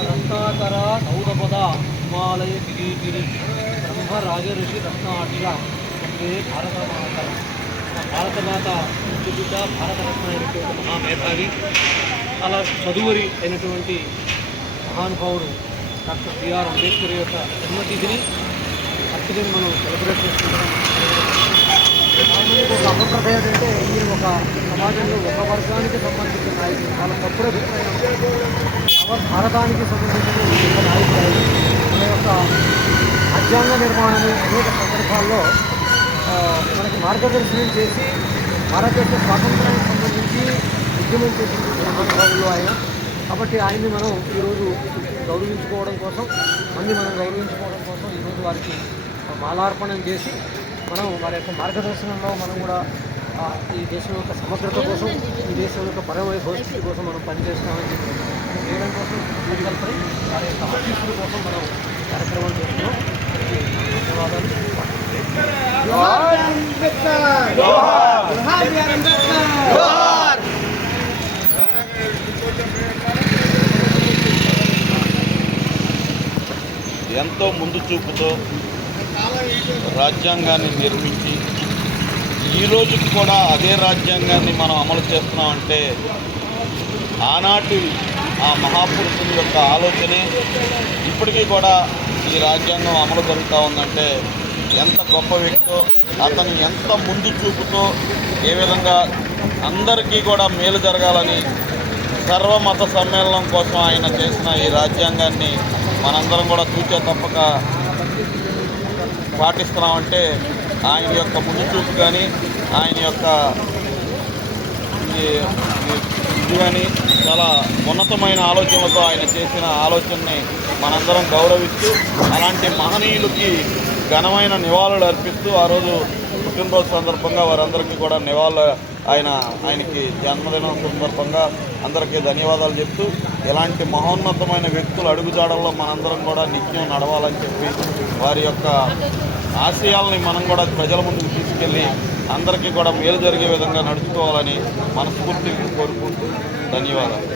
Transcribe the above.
రత్నాకర సౌరపద హిమాలయ గిరిగిరి బ్రహ్మ రాజఋషి రత్నాటిల వందే భారత మాత భారత మాత బిడ్డ భారతరత్న అయినటువంటి మహామేధావి అలా చదువురి అయినటువంటి మహానుభావుడు డాక్టర్ బిఆర్ అంబేద్కర్ యొక్క జన్మతిథిని బర్త్డేని మనం సెలబ్రేట్ చేసుకుంటున్నాం ఒక అభిప్రాయం ఏంటంటే ఈయన ఒక సమాజంలో ఒక వర్గానికి సంబంధించిన నాయకులు వాళ్ళ తప్పుడు అభిప్రాయం భారతానికి సంబంధించిన ఒక మన యొక్క రాజ్యాంగ నిర్మాణము అనేక సందర్భాల్లో మనకి మార్గదర్శనం చేసి భారతదేశ స్వాతంత్రానికి సంబంధించి ఉద్యమం చేసినటువంటి మహానుభావులు ఆయన. కాబట్టి ఆయన్ని మనం ఈరోజు గౌరవించుకోవడం కోసం మళ్ళీ మనం గౌరవించుకోవడం కోసం ఈరోజు వారికి మాలార్పణం చేసి మనం వారి యొక్క మార్గదర్శనంలో మనం కూడా ఈ దేశం యొక్క సమగ్రత కోసం ఈ దేశం యొక్క పరమైన భవిష్యత్తు కోసం మనం పనిచేస్తామని చెప్పి చేయడం కోసం వీరికల్పై వారి యొక్క ఆశీస్సుల కోసం మనం కార్యక్రమాలు కార్యక్రమం చేస్తున్నాం. ధన్యవాదాలు. ఎంతో ముందు చూపుతో రాజ్యాంగాన్ని నిర్మించి ఈ రోజుకి కూడా అదే రాజ్యాంగాన్ని మనం అమలు చేస్తున్నామంటే ఆనాటి ఆ మహాపురుషుని యొక్క ఆలోచనే ఇప్పటికీ కూడా ఈ రాజ్యాంగం అమలు జరుగుతూ ఉందంటే ఎంత గొప్ప వ్యక్తో అతను ఎంత ముందు చూపుతో ఏ విధంగా అందరికీ కూడా మేలు జరగాలని సర్వమత సమ్మేళనం కోసం ఆయన చేసిన ఈ రాజ్యాంగాన్ని మనందరం కూడా చూచే తప్పక పాటిస్తున్నామంటే ఆయన యొక్క ముందు చూపు కానీ ఆయన యొక్క ఈ- ఇది కానీ చాలా ఉన్నతమైన ఆలోచనలతో ఆయన చేసిన ఆలోచనని మనందరం గౌరవిస్తూ అలాంటి మహనీయులకి ఘనమైన నివాళులు అర్పిస్తూ ఆ రోజు పుట్టినరోజు సందర్భంగా వారందరికీ కూడా నివాళులు ఆయన ఆయనకి జన్మదినం సందర్భంగా అందరికీ ధన్యవాదాలు చెప్తూ ఇలాంటి మహోన్నతమైన వ్యక్తులు అడుగుజాడల్లో మనందరం కూడా నిత్యం నడవాలని చెప్పి వారి యొక్క ఆశయాల్ని మనం కూడా ప్రజల ముందుకు తీసుకెళ్ళి అందరికీ కూడా మేలు జరిగే విధంగా నడుచుకోవాలని మనస్ఫూర్తిగా కోరుకుంటూ ధన్యవాదాలు.